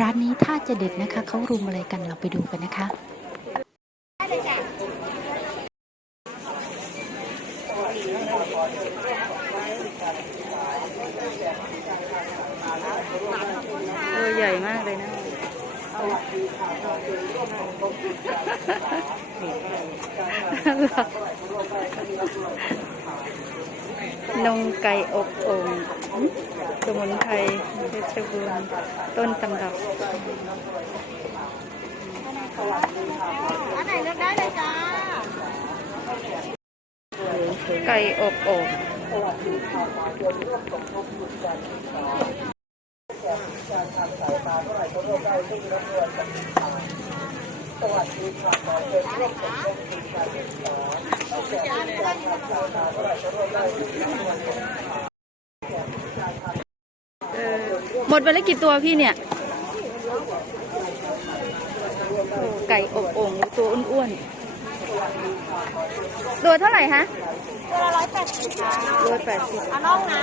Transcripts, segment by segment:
ร้านนี้ถ้าจะเด็ดนะคะ เขารุมอะไรกันเราไปดูกันนะคะตัวใหญ่มากเลยนะ น งไก่อบโอ่งสมุนไพรเพชรบูรณ์ต้นตำรับอันไหนเลือกได้เลยจ้า ไก่อบโอ่งเออ หมดไปแล้วกี่ตัวพี่เนี่ยโอ้ไก่อบโอ่งตัวอ้วนๆ ตัวเท่าไหร่ฮะ ตัวละร้อยแปดสิบค่ะร้อยแปดสิบเอาน้องนะ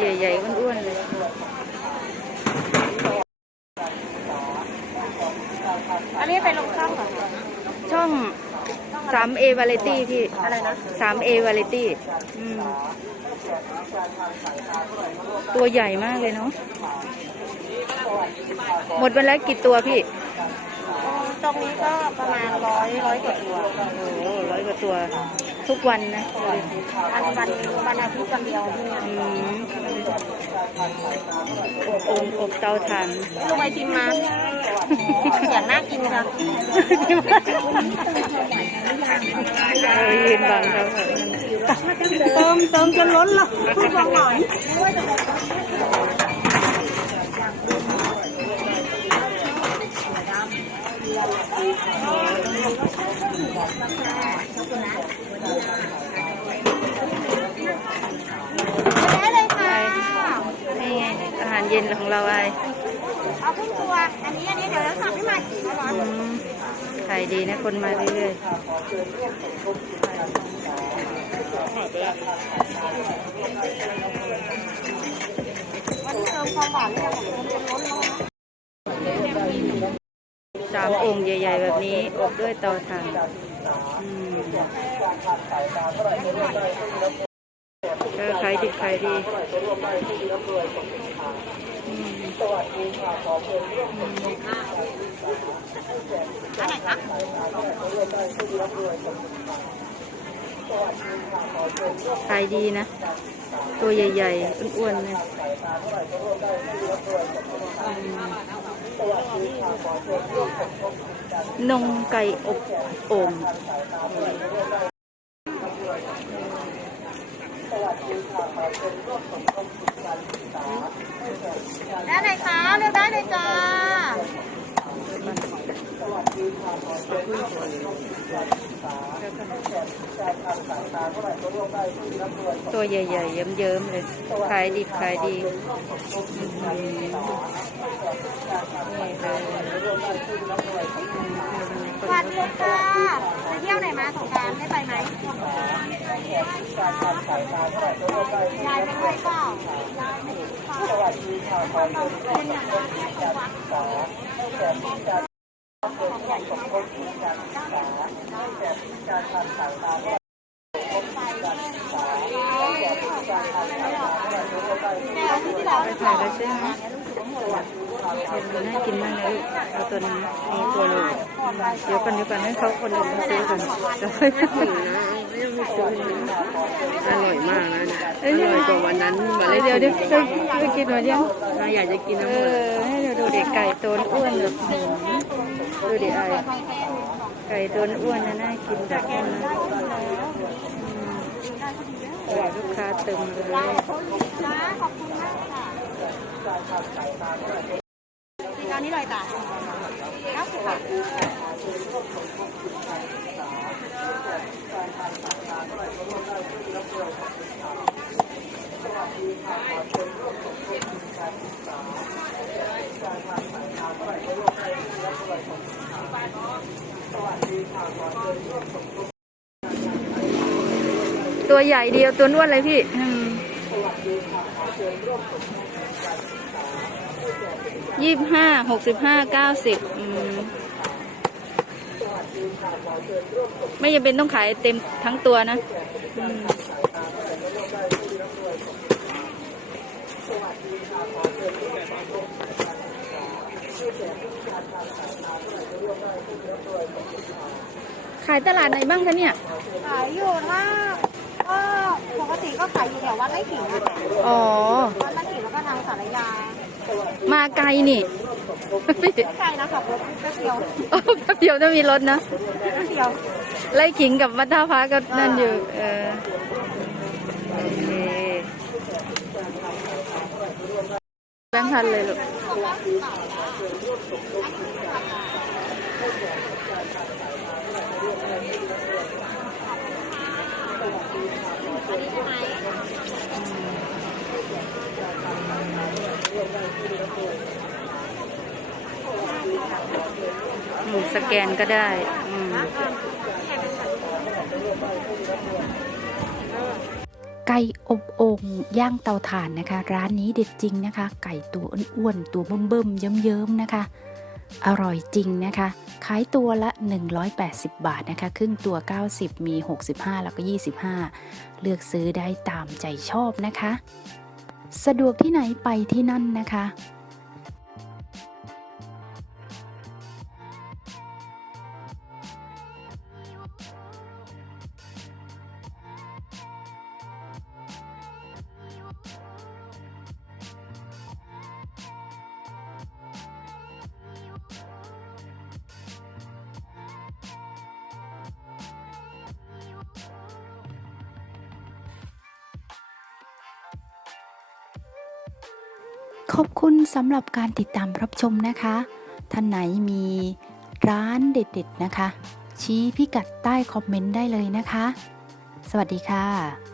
ใหญ่ๆอ้วนๆเลยอันนี้เป็นลงช่องเหรอคะช่อง 3A Variety พี่ อะไรนะ 3A Variety อืมตัวใหญ่มากเลยเนาะ หมดไปแล้วกี่ตัวพี่ ตรงนี้ก็ประมาณร้อยร้อยกว่าตัว โอ้โหร้อยกว่าตัว ทุกวันนะวันวันวันอาทิตย์วันเดียวที่เนี่ย อืม อบโอ่งอบเตาถ่านลูกไอติมมาเสียงน่ากินค่ะเออยืนบังเขาเติมเติมจนล้นเลยพูดลองหน่อย ได้เลยค่ะ นี่ไงอาหารเย็นของเราไอเอาครึ่งตัว อันนี้อันนี้เดี๋ยวเราสั่งให้ใหม่ร้อนอืมขายดีนะคนมาเรื่อยวันนี้เติมความหวานเนี่ยของเติมจนล้นแล้วๆสามองค์ใหญ่ ๆ แบบนี้อบด้วยเตาถ่านอืมเออขายดีขายดีอืมอันไหนคะขายดีนะ ตัวใหญ่ๆอ้วนๆเลยนงไก่อบโอ่ง ได้เลยค่ะเลือกได้เลยจ้าตัวใหญ่ๆเยิ้มๆเลยขายดีขายดี สวัสดีค่ะไปเที่ยวไหนมาสงกรารได้ไปไหมยายไปด้วยเปล่ายายไม่ได้ค่ะสวัสดีค่ะคนเราเรียนอย่างนี้ของวัดของใหญ่ของคนที่การศึกษาแต่การทำสายตาเนี่ที่เราไปถ่ายแล้ใช่ไหม น่ากินมากเลยลูกเอาตัวนี้นี่ตัวลูกเดี๋ยวก่อนเดี๋ยวก่อนให้เขาคนอื่นมาซื้อก่อนจะค่อยกินนะไม่ซื้อนะอร่อยมากนะเนี่ยเอ้ยอร่อยกว่าวันนั้นมาเดี๋ยวเล่นเดี๋ยวเดี๋ยวเคยเคยกินมายังเราอยากจะกินเอน้ำมันอให้เราดูเด็กไก่ตัวอ้วนแบบหืมดูดิไอไก่ตัวอ้วนนะน่ากินแบบนี้นะอืมลูกค้าเต็มเลยขอบคุณมากค่ะนี้เลย จ้ะเก้าสิบบาทตัวใหญ่เดียวตัวอ้วนเลยพี่อืม ยี่ห้าหกสิบห้าเก้าสิบอืมไม่จำเป็นต้องขายเต็มทั้งตัวนะอืมขายตลาดไหนบ้างคะเนี่ย ขายอยู่ถ้าก็ปกติก็ขายอยู่แถววัดไร่ขิงนะคะอ๋อ วัดไร่ขิงแล้วก็ทางสารยา มาไกลนี่ไม่ไกลนะขับรถแป๊บเดียวโอ้แป๊บเดียวจะมีรถนะแป๊บเดียวไล่ขิงกับวัดท่าพระก็นั่นอยู่เออโอเคแบงค์พันเลยลูก อืมสแกนก็ได้ อืมไก่อบโอ่งย่างเตาถ่านนะคะ ร้านนี้เด็ดจริงนะคะ ไก่ตัวอ้วนๆตัวเบิ่มๆเยิ้มๆนะคะ อร่อยจริงนะคะ ขายตัวละ 180 บาทนะคะ ครึ่งตัว 90 มี 65 แล้วก็ 25 เลือกซื้อได้ตามใจชอบนะคะ สะดวกที่ไหนไปที่นั่นนะคะ ขอบคุณสำหรับการติดตามรับชมนะคะ ท่านไหนมีร้านเด็ดๆนะคะ ชี้พิกัดใต้คอมเมนต์ได้เลยนะคะ สวัสดีค่ะ